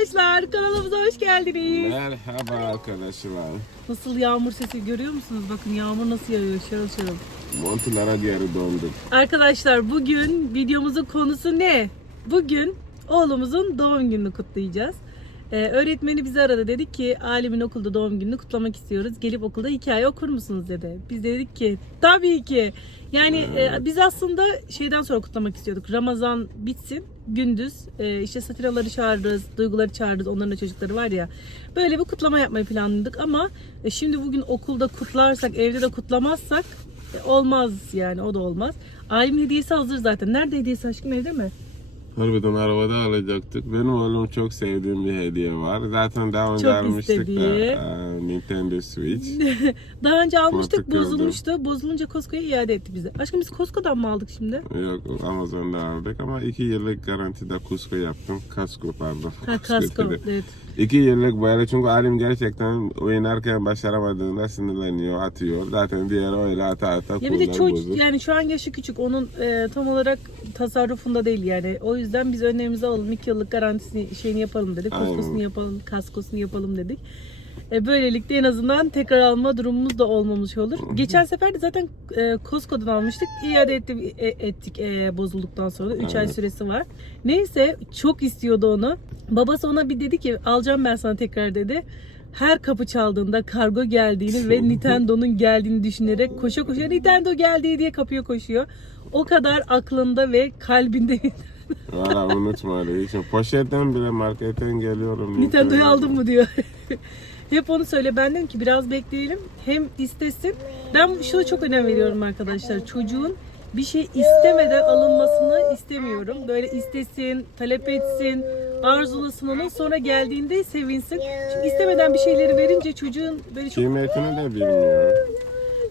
arkadaşlar kanalımıza hoş geldiniz. Merhaba arkadaşlar. Nasıl yağmur sesi görüyor musunuz? Bakın yağmur nasıl yağıyor şarıl şarıl. Montulara geri döndük. Arkadaşlar bugün videomuzun konusu ne? Bugün oğlumuzun doğum gününü kutlayacağız. Ee, öğretmeni bizi aradı dedik ki Alim'in okulda doğum gününü kutlamak istiyoruz. Gelip okulda hikaye okur musunuz dedi. Biz de dedik ki tabii ki. Yani e, biz aslında şeyden sonra kutlamak istiyorduk. Ramazan bitsin gündüz e, işte satiraları çağırırız, duyguları çağırırız. Onların da çocukları var ya. Böyle bir kutlama yapmayı planladık ama e, şimdi bugün okulda kutlarsak, evde de kutlamazsak e, olmaz yani o da olmaz. Alim hediyesi hazır zaten. Nerede hediyesi aşkım evde mi? Harbiden arabada alacaktık. Benim oğlum çok sevdiğim bir hediye var. Zaten daha önce Çok almıştık da e, Nintendo Switch. Daha önce almıştık Mantıklı oldu. bozulmuştu. Bozulunca Costco'ya iade etti bize. Aşkım biz Costco'dan mı aldık şimdi? Yok Amazon'da aldık ama iki yıllık garantide Cusco yaptım. Kasko pardon. Ha Costco. dedi. Evet. İki yıllık böyle çünkü Alim gerçekten oynarken başaramadığında sinirleniyor, atıyor. Zaten diğeri öyle ata ata Ya bir de çocuk bozuk. yani şu an yaşı küçük. Onun e, tam olarak tasarrufunda değil yani. O yüzden biz önlerimize alalım. 2 yıllık garantisini şeyini yapalım dedik. Costco'sunu yapalım, kaskosunu yapalım dedik. E, böylelikle en azından tekrar alma durumumuz da olmamış olur. Geçen sefer de zaten e, Costco'dan almıştık. İade etti, e, ettik e, bozulduktan sonra. 3 ay süresi var. Neyse çok istiyordu onu. Babası ona bir dedi ki alacağım ben sana tekrar dedi. Her kapı çaldığında kargo geldiğini ve Nintendo'nun geldiğini düşünerek koşa koşa Nintendo geldi diye kapıya koşuyor. O kadar aklında ve kalbinde Valla unutma öyle. Hiç- Poşetten bile marketten geliyorum. Nintendo'yu aldın mı diyor. Hep onu söyle. Ben dedim ki biraz bekleyelim. Hem istesin. Ben şuna çok önem veriyorum arkadaşlar. Çocuğun bir şey istemeden alınmasını istemiyorum. Böyle istesin, talep etsin, arzulasın onu. Sonra geldiğinde sevinsin. Çünkü istemeden bir şeyleri verince çocuğun böyle çok Kıymetini de bilmiyor.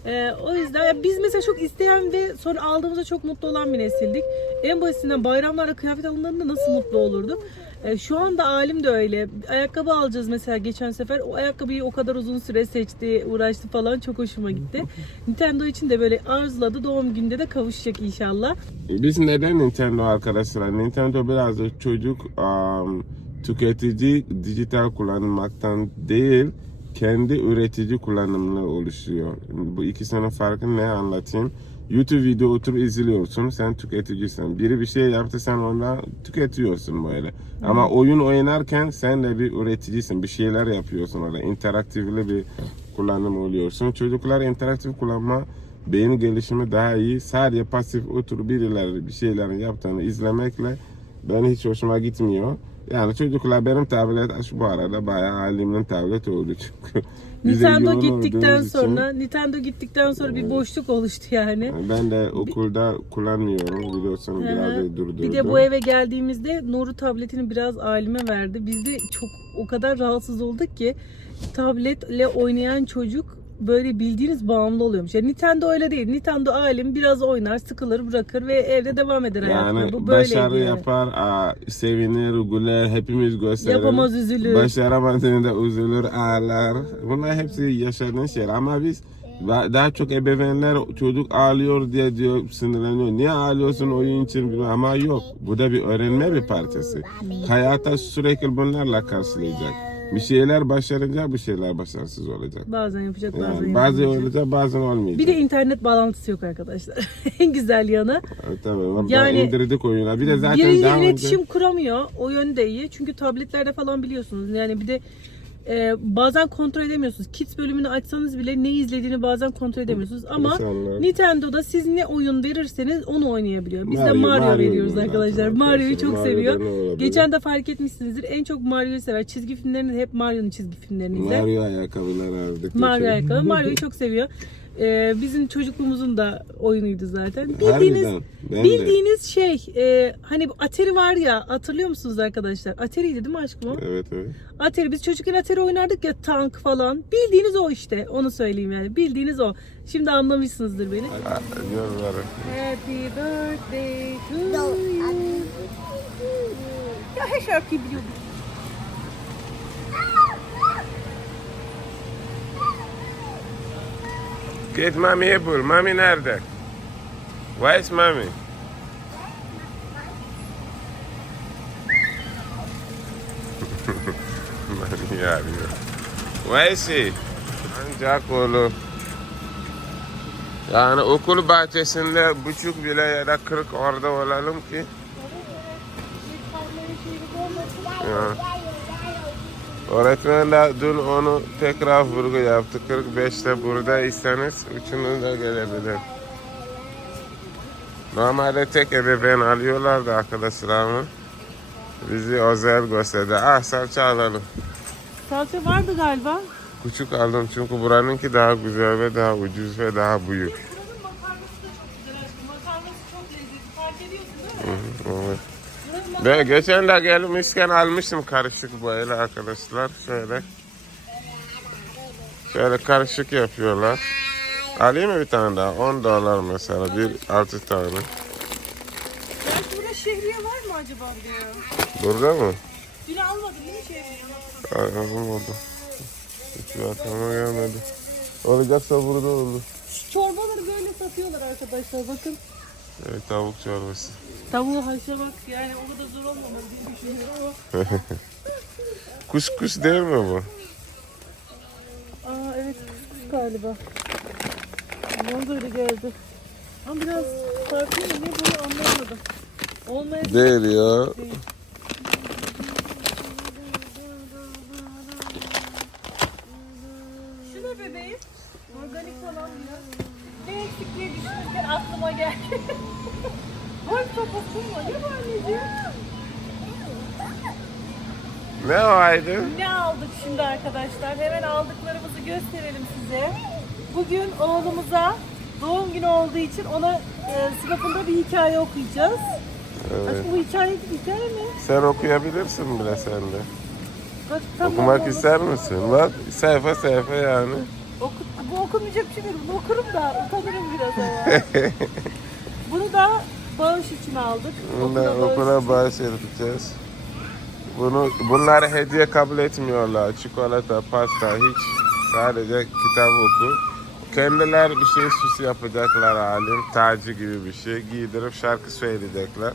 Ee, o yüzden biz mesela çok isteyen ve sonra aldığımızda çok mutlu olan bir nesildik. En basitinden bayramlarda kıyafet alındığında nasıl mutlu olurduk. Ee, şu anda alim de öyle. Ayakkabı alacağız mesela geçen sefer. O ayakkabıyı o kadar uzun süre seçti, uğraştı falan. Çok hoşuma gitti. Nintendo için de böyle arzuladı. Doğum günde de kavuşacak inşallah. Biz neden Nintendo arkadaşlar? Nintendo biraz da çocuk um, tüketici dijital kullanmaktan değil kendi üretici kullanımını oluşuyor. Bu ikisinin farkı ne anlatayım? YouTube video oturup izliyorsun sen tüketicisin. Biri bir şey yaptı sen ondan tüketiyorsun böyle. Ama oyun oynarken sen de bir üreticisin. Bir şeyler yapıyorsun orada. interaktifli bir kullanım oluyorsun. Çocuklar interaktif kullanma beyin gelişimi daha iyi. Sadece pasif oturup birileri bir şeylerin yaptığını izlemekle ben hiç hoşuma gitmiyor. Yani çocuklar benim tablet şu bu arada bayağı alimin tablet oldu çünkü. Nintendo gittikten olduğumuz için- sonra Nintendo gittikten sonra bir boşluk oluştu yani. ben de okulda kullanmıyorum biliyorsun biraz da durdurdum. Bir de bu eve geldiğimizde Nuru tabletini biraz alime verdi. Biz de çok o kadar rahatsız olduk ki tabletle oynayan çocuk böyle bildiğiniz bağımlı oluyormuş. Yani Nintendo öyle değil. Nintendo alim biraz oynar, sıkılır, bırakır ve evde devam eder hayatına. yani Bu böyle başarı yani. yapar, aa, sevinir, güler, hepimiz gösterir. Yapamaz, üzülür. Başaramadığında üzülür, ağlar. Bunlar hepsi yaşadığın şeyler ama biz daha çok ebeveynler çocuk ağlıyor diye diyor sinirleniyor. Niye ağlıyorsun oyun için ama yok. Bu da bir öğrenme bir parçası. Hayata sürekli bunlarla karşılayacak. Bir şeyler başarınca bir şeyler başarısız olacak. Bazen yapacak, bazen Yani yapamayacak. olacak bazen olmayacak. Bir de internet bağlantısı yok arkadaşlar. en güzel yanı. Evet, Tabii yani, indirdik oyuna. Bir de zaten daha önce- iletişim kuramıyor. O yönde iyi. Çünkü tabletlerde falan biliyorsunuz. Yani bir de e, bazen kontrol edemiyorsunuz. Kids bölümünü açsanız bile ne izlediğini bazen kontrol edemiyorsunuz. Ama İnsanlar- Nintendo'da siz ne oyun verirseniz onu oynayabiliyor. Biz de Mario- Mario, Mario veriyoruz oynuyor arkadaşlar. Mario'yu çok Mario'da seviyor. olabilir? Geçen de fark etmişsinizdir. En çok Mario'yu sever. Çizgi filmlerini de hep Mario'nun çizgi filmlerini izler. Mario ayakkabılar aldık. Mario ayakkabı. Mario'yu çok seviyor. Ee, bizim çocukluğumuzun da oyunuydu zaten. Bildiğiniz Harbiden, ben de. bildiğiniz şey e, hani bu Atari var ya hatırlıyor musunuz arkadaşlar? Atari'ydi değil mi aşkım o? Evet evet. Atari biz çocukken Atari oynardık ya tank falan. Bildiğiniz o işte. Onu söyleyeyim yani. Bildiğiniz o. Şimdi anlamışsınızdır beni. Happy birthday to you. Ya her şarkıyı biliyordum. Git mamiyi bul. Mami nerede? Where is mami? Niye arıyor? Veysi. Ancak oğlu. Yani okul bahçesinde buçuk bile ya da kırk orada olalım ki. Ya. Öğretmen de dün onu tekrar vurgu yaptı. 45'te buradaysanız üçünüz de gelebilir. Normalde tek ebeveyn alıyorlardı arkadaşlarımı. Bizi özel gösterdi. Ah salça alalım. Salça vardı galiba. Küçük aldım çünkü buranınki daha güzel ve daha ucuz ve daha büyük. Buranın makarnası da çok güzel aşkım. Makarnası çok lezzetli. Fark ediyorsun değil mi? Evet. Ben geçen de gelmişken almıştım karışık böyle arkadaşlar. Şöyle. Şöyle karışık yapıyorlar. Alayım mı bir tane daha? 10 dolar mesela. Bir altı tane. Belki burada şehriye var mı acaba diyor. Burada mı? Bile almadın değil mi şehriye? Ay, olmadı. Hiçbir aklıma gelmedi. Olacaksa burada olur. Şu çorbaları böyle satıyorlar arkadaşlar bakın. Evet, tavuk çorbası. Tavuğu haşlamak yani o kadar zor olmamalı diye düşünüyorum ama. Kuskus değil mi bu? Aa evet kuskus galiba. Bana da öyle geldi. Ama biraz farklı mı ne bunu anlayamadım. Olmayabilir. Değil ya. Şu ne bebeğim? Organik falan ya. Ne eksik diye düşünürken aklıma geldi. Boy sopası mı? Ne bu anneciğim? Ne aldık şimdi arkadaşlar? Hemen aldıklarımızı gösterelim size. Bugün oğlumuza doğum günü olduğu için ona e, sınıfında bir hikaye okuyacağız. Evet. Aşkım bu hikaye hikaye mi? Sen okuyabilirsin bile sen de. Bak, tamam, Okumak olur. ister misin? Bak sayfa sayfa yani. Oku, bu okunmayacak bir şey değil. Bunu okurum da utanırım biraz ama. Bunu da bağış için aldık. Okula bağış okula için. bağış yapacağız. Bunu, bunları hediye kabul etmiyorlar. Çikolata, pasta hiç. Sadece kitap oku. Kendiler bir şey süs yapacaklar halim. Tacı gibi bir şey. Giydirip şarkı söyleyecekler.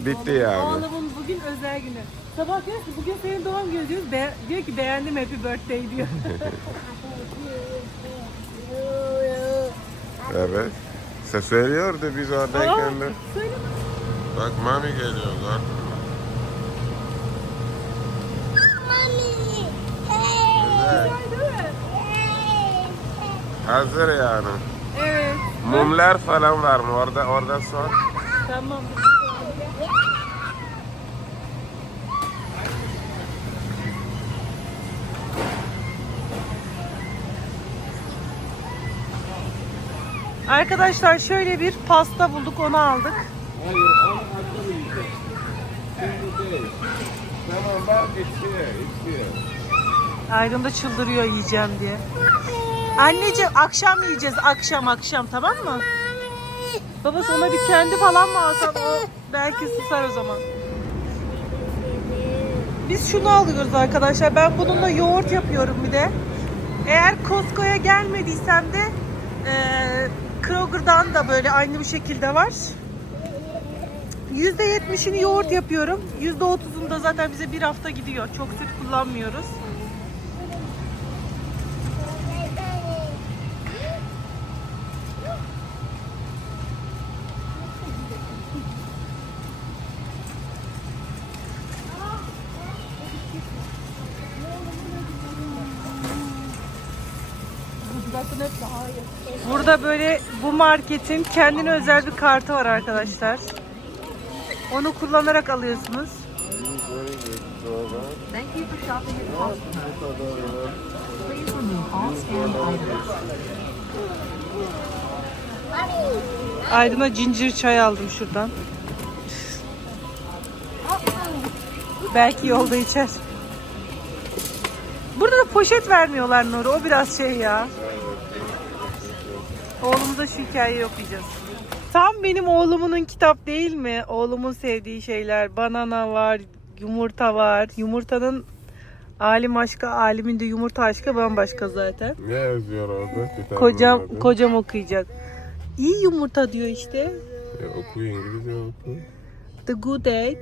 Bitti yani. Oğlumun bugün özel günü. Sabah diyor ki bugün senin doğum günü diyoruz. Be- diyor ki beğendim happy birthday diyor. Evet. Sen söylüyordu biz oradayken de. Bak mami geliyorlar. Evet. güzel değil mi? Hazır yani. Evet. Mumlar falan var mı orada? Orada sor. Tamam. Arkadaşlar şöyle bir pasta bulduk onu aldık. Hayır, onu atlamayacağız. Şimdi değil. Tamam bak içiyor, içiyor. Aydın da çıldırıyor yiyeceğim diye. Anneciğim akşam yiyeceğiz akşam akşam tamam mı? Baba sana bir kendi falan mı alsam o belki susar o zaman. Biz şunu alıyoruz arkadaşlar. Ben bununla yoğurt yapıyorum bir de. Eğer Costco'ya gelmediysem de eee Kroger'dan da böyle aynı bir şekilde var. %70'ini yoğurt yapıyorum. %30'unu da zaten bize bir hafta gidiyor. Çok süt kullanmıyoruz. Burada böyle bu marketin kendine özel bir kartı var arkadaşlar. Onu kullanarak alıyorsunuz. Thank you for shopping at Costco. Please remove all scanned items. Aydın'a cincir çay aldım şuradan. Belki yolda içer. Burada da poşet vermiyorlar Nuri. O biraz şey ya. Oğlumuza şu hikayeyi okuyacağız. Tam benim oğlumunun kitap değil mi? Oğlumun sevdiği şeyler. Banana var, yumurta var. Yumurtanın alim aşkı, alimin de yumurta aşkı bambaşka zaten. Ne yazıyor orada? Kocam kocam okuyacak. İyi yumurta diyor işte. E, oku İngilizce oku. The good egg.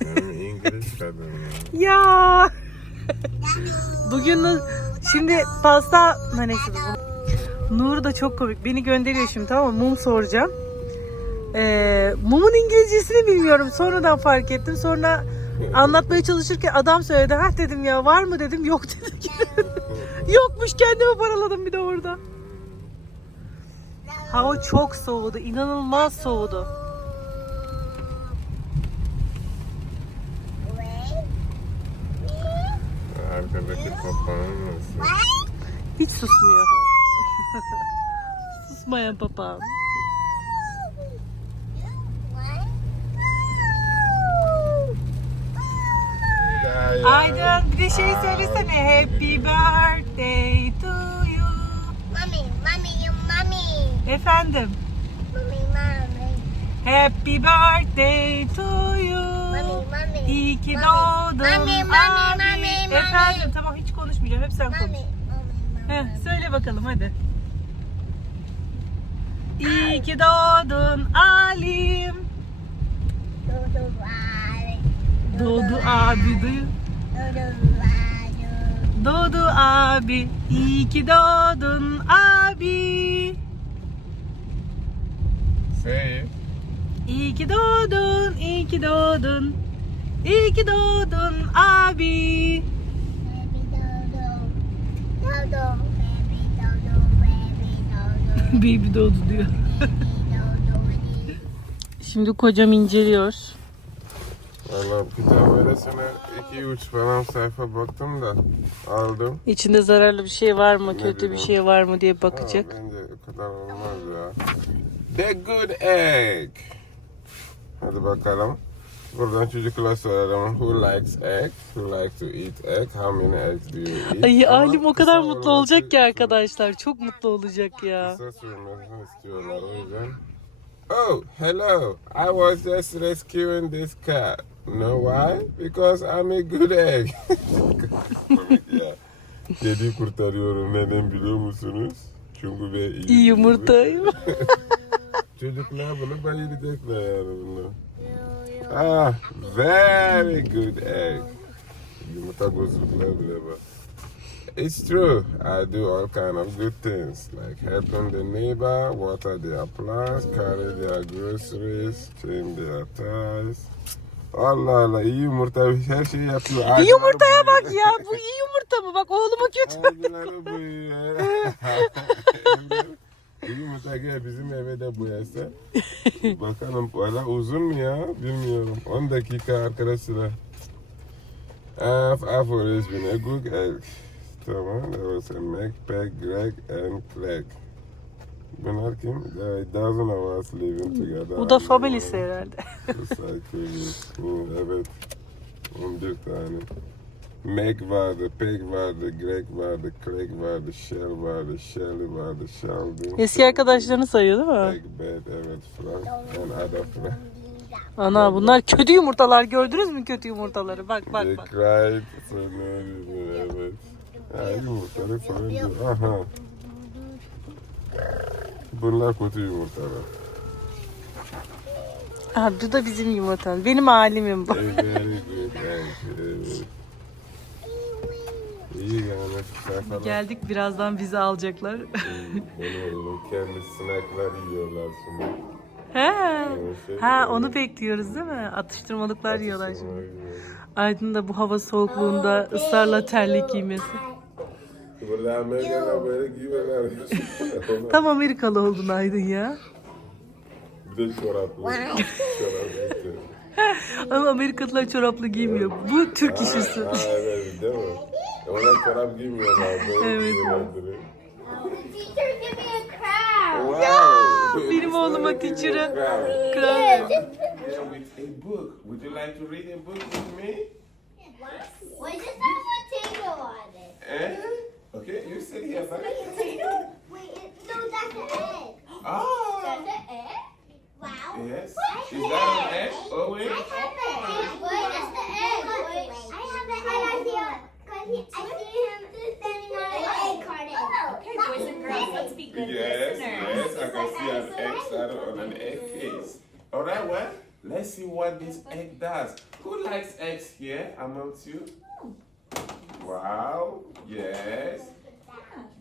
Yani İngilizce İngiliz kadın ya. Ya. Bugün şimdi pasta ha neyse dur bunu- Nur da çok komik. Beni gönderiyor şimdi tamam mı? Mum soracağım. Ee, mumun İngilizcesini bilmiyorum. Sonradan fark ettim. Sonra anlatmaya çalışırken adam söyledi. Ha dedim ya var mı dedim. Yok dedi. Yokmuş kendime paraladım bir de orada. Hava çok soğudu. inanılmaz soğudu. Arkadaki papağan nasıl? Hiç susmuyor. Susmayan papağan. Aydın bir de şey söylesene. Happy birthday to you. Mommy, mommy, you mommy. Efendim. Mommy, mommy. Happy birthday to you. Mommy, mommy. İyi ki Mommy, doğdun mommy, mommy, mommy, mommy. Efendim tamam hiç konuşmayacağım. Hep sen konuş. Mommy, mommy, Heh, mommy. söyle bakalım hadi. İyi ki doğdun Alim. Doğdu abi. Doğdu abi. İyi ki doğdun abi. Say. İyi ki doğdun, iyi ki doğdun. İyi ki doğdun abi. Dodo, baby dodo, baby doğdu diyor. Şimdi kocam inceliyor. Valla kitap öylesine 2-3 falan sayfa baktım da aldım. İçinde zararlı bir şey var mı, Ne kötü bir bileyim. şey var mı diye Ha, bakacak. bence o kadar olmaz ya. The good egg. Hadi bakalım. Buradan çocuklara soralım. Who likes egg? Who likes to eat egg? How many eggs do you eat? Ay Ama Alim o kadar kısa mutlu olması- olacak ki arkadaşlar. Çok mutlu olacak ya. Kısa sürmesini istiyorlar o yüzden. Oh, hello. I was just rescuing this cat. Know why? Because I'm a good egg. Komik ya. Kedi kurtarıyorum. Neden biliyor musunuz? Çünkü ben iyi. İyi yumurtayım. Çocuklar bunu bayılacaklar yani bunlar. Ah, very good egg. Yumurta gözlükler bile var. It's true. I do all kind of good things, like helping the neighbor, water their plants, carry their groceries, change their tires. Allah Allah iyi yumurta her şeyi yapıyor. İyi yumurtaya bak ya. Bu iyi yumurta mı? Bak oğluma kötü. Ağzıları boyuyor. Yumurta gel bizim eve de boyasa. Bakalım valla uzun mu ya bilmiyorum. 10 dakika arkadaşlar. I've, I've always been a good egg. Tamam, there was a Meg, Peg, Greg and Clegg. Bunlar kim? There are a dozen of us living together. Bu da family'si herhalde. Evet. 11 tane. Meg vardı, Peg vardı, Greg vardı, Craig vardı, Shell vardı, Shelly vardı, Sheldon. Eski arkadaşlarını sayıyor değil mi? Peg, Beth, evet, Frank and other Frank. Ana bunlar kötü yumurtalar. Gördünüz mü kötü yumurtaları? Bak bak They bak. cried, sonra evet. Ha, yumurtalık falan diyor. Aha. Bunlar kötü yumurtalar. Aha, bu da bizim yumurtam. Benim halimim bu. Good egg. Evet. İyi yani. Sayfalar. Geldik birazdan bizi alacaklar. Oğlum kendi snacklar yiyorlar şimdi. He. şey Ha onu bekliyoruz değil mi? Atıştırmalıklar yiyorlar şimdi. Yiyor. Aydın da bu hava soğukluğunda ısrarla terlik giymesi. Burada Amerika'da böyle giyiyorlar. Tam Amerikalı oldun Aydın ya. Bir de çoraplı. Çoraplı. Ama Amerikalılar çoraplı giymiyor. Bu Türk işisi. Ha evet değil mi? Onlar çorap giymiyorlar. Böyle Evet. Teacher, give me a crown. Wow. Benim oğluma teacher'a Crown. kral. A book. Would you like to read a book with me? Why does that have a potato on it? Eh? Okay, you sit here. Potato? Wait, it, no, that's the egg. Ah. That's the egg? Wow. Yes. Is that an egg? Oh wait. I have the egg. Wait, that's the egg. Wait, I have the egg. I see him. He, I see him standing on an egg carton. Okay, boys and girls, let's be good Yes, listeners. yes, I can see an egg started on an egg case. All right, well, Let's see what this egg does. Who likes eggs here amongst you? Hmm. Wow, yes.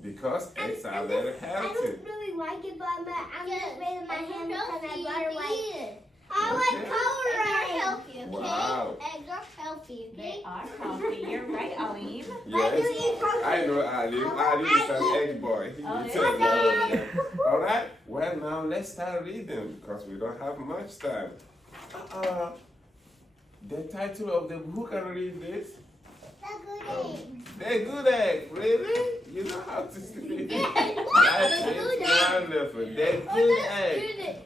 Because eggs are very I healthy. don't really like it, but I'm, I'm just raising my hand because I butter like. I Okay. like color eggs. healthy, okay? Wow. Eggs are healthy, okay? They are healthy. You're right, Alim. Yes, I know Ali. Ali is an egg boy. He Oh, eats yeah. a lot of them. All right. Well, now let's start reading because we don't have much time. Uh, the title of the book. Can read this? The good egg. Good Egg. Really? You know how to speak. Yes. That is wonderful. The Good Egg.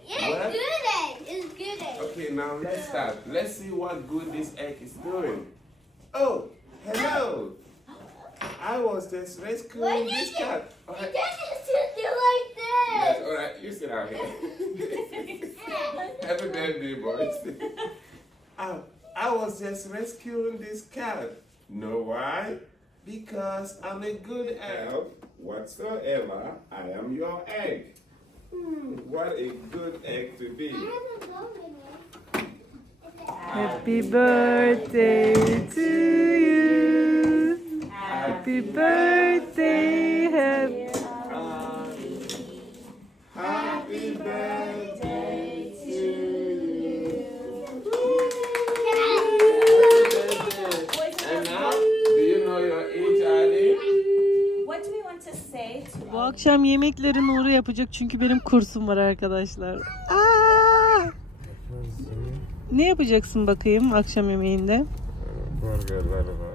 Yeah, good egg. It's good egg. Okay, now let's start. Let's see what good this egg is doing. Oh, hello. I was just rescuing this cat. You didn't sit there like Yes, this. all right. You sit down here. Happy birthday, boys. Ah, I was just rescuing this cat. Know why? Because I'm a good elf. Whatsoever, I am your egg. Hmm, what a good egg to be. I haven't gone anywhere. Happy birthday to you. Happy birthday. Happy Bu akşam yemekleri Nuri yapacak çünkü benim kursum var arkadaşlar. Aa! Ne yapacaksın bakayım akşam yemeğinde? Burgerler var.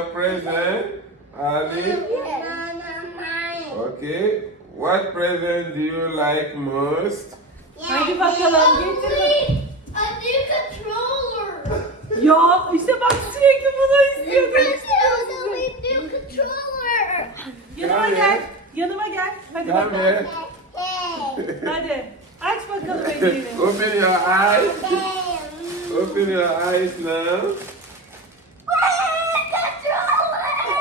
Your present, Ali? Okay. What present do you like most? Hadi bakalım. Getir bakalım. A new controller. Ya işte bak sürekli bunu This istiyordum. is a new controller. Yanıma Gel gel. ya. Yanıma gel. Hadi Come bakalım. here. Hadi. Aç bakalım hediyeni. Open your eyes. Open your eyes now.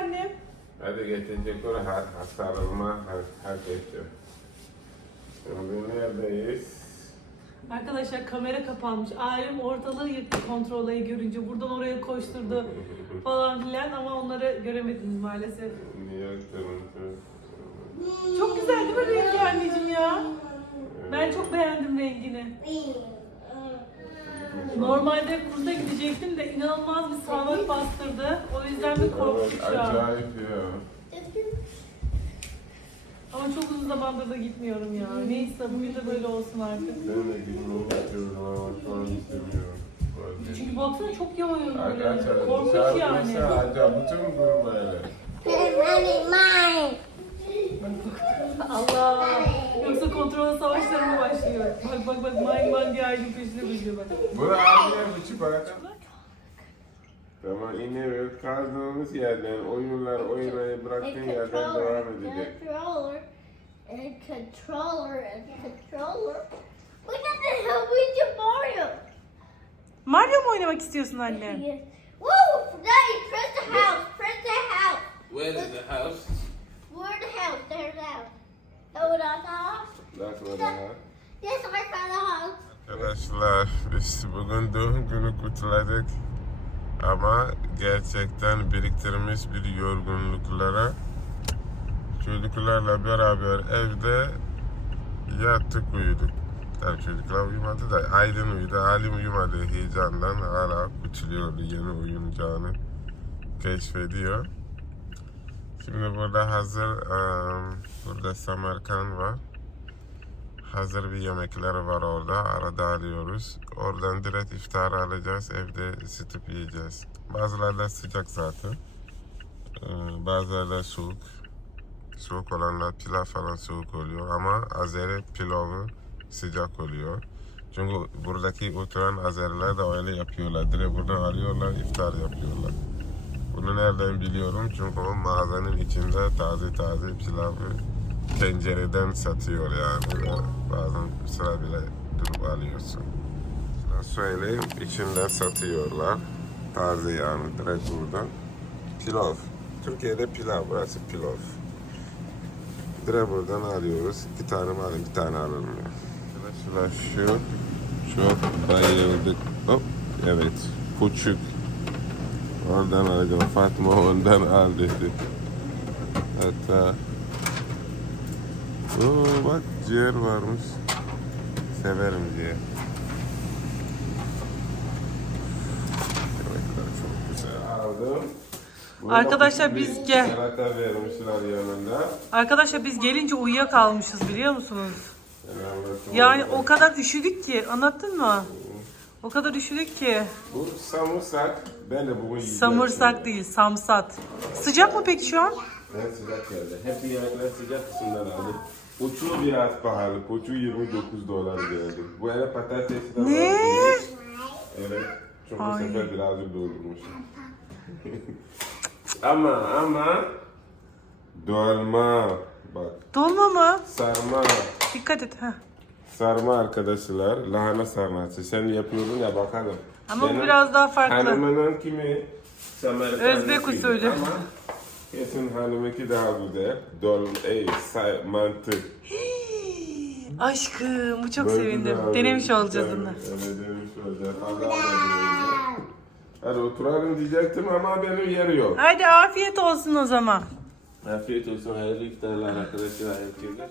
annem. Hadi geçecek olur. Ha, hasarılma hak, hak etti. Şimdi neredeyiz? Arkadaşlar kamera kapanmış. Ailem ortalığı yıktı kontrolayı görünce. Buradan oraya koşturdu falan filan ama onları göremediniz maalesef. Niye? Çok güzel değil mi rengi anneciğim ya? Ben çok beğendim rengini. Normalde kursa gidecektim de inanılmaz bir sağanak bastırdı. O yüzden bir korktuk şu an. Acayip ya. Ama çok uzun zamandır da gitmiyorum ya. Neyse bugün de böyle olsun artık. Ben de gitmeyi istiyorum ama şu an istemiyorum. Çünkü baksana çok yağıyor böyle. Arkadaşlar Korkunç yani. dursa acayip bütün durum böyle. Mine. Allah! Kontrol savaşları mı başlıyor? Bak bak bak mine mine diye ayrı peşine düşüyor bak. Bunu abiye bir çıkartalım. Tamam yine böyle kaldığımız yerden oyunlar oynamayı bıraktığın yerden devam edecek. controller, and controller, and controller. What the hell with Mario? Mario mu oynamak istiyorsun anne? Woo! Daddy, press the house, press the house. Where is the house? Where the house? There's the house. Oh, that's house? That's. Yes, I house. Arkadaşlar biz bugün doğum günü kutladık ama gerçekten biriktirmiş bir yorgunluklara çocuklarla beraber evde yattık uyuduk. Tabii çocuklar uyumadı da Aydın uyudu, Halim uyumadı heyecandan hala kutluyordu yeni oyuncağını keşfediyor. Şimdi burada hazır, eee, burada Samarkand var. Hazır bir yemekler var orada. Arada alıyoruz. Oradan direkt iftar alacağız. Evde ısıtıp yiyeceğiz. Bazıları da sıcak zaten. Ee, soğuk. Soğuk olanlar pilav falan soğuk oluyor. Ama Azeri pilavı sıcak oluyor. Çünkü buradaki oturan Azeriler de öyle yapıyorlar. Direkt buradan alıyorlar, iftar yapıyorlar. Bunu nereden biliyorum? Çünkü o mağazanın içinde taze taze pilavı tencereden satıyor yani. Bazen sıra bile durup alıyorsun. Söyleyeyim içinden satıyorlar. Taze yani direkt buradan. Pilav. Türkiye'de pilav burası pilav. Direkt buradan alıyoruz. İki tane mi? Bir tane ya. Arkadaşlar şu çok bayıldık. Hop. Evet. Küçük. Oradan alacağım. Fatma ondan al dedi. Hatta Oo, bak ciğer varmış. Severim ciğer. Yemekler çok güzel. Aldım. Burada Arkadaşlar bir biz gel- Salata vermişler yanında. Arkadaşlar biz gelince uyuyakalmışız biliyor musunuz? Yani o kadar üşüdük ki anlattın mı? O kadar üşüdük ki. Bu samırsak. Ben de bugün yiyeceğim. Samırsak değil samsat. Sıcak mı peki şu an? Ben sıcak geldi. Hep yemekler sıcak kısımdan aldım. Poçu biraz pahalı. Poçu 29 dolar geldi. Bu arada patatesi de Ne? var. Evet. Çünkü bu Ay. sefer birazcık doldurmuşum. ama ama dolma bak Dolma mı? sarma Dikkat et. Heh. sarma arkadaşlar lahana sarması sen yapıyordun ya bakalım. Ama bu Senin biraz daha farklı. Hanımının kimi Samarkand'ı Özbek değil. usulü. Ama kesin hanımınki daha güzel. Dol, ey, say, mantı. Aşkım bu çok Böyle sevindim. güzel. Denemiş olacağız bunu. Evet denemiş olacağız. Hadi oturalım diyecektim ama benim yeri yok. Haydi afiyet olsun o zaman. Afiyet olsun. Hayırlı iftarlar arkadaşlar. Herkese.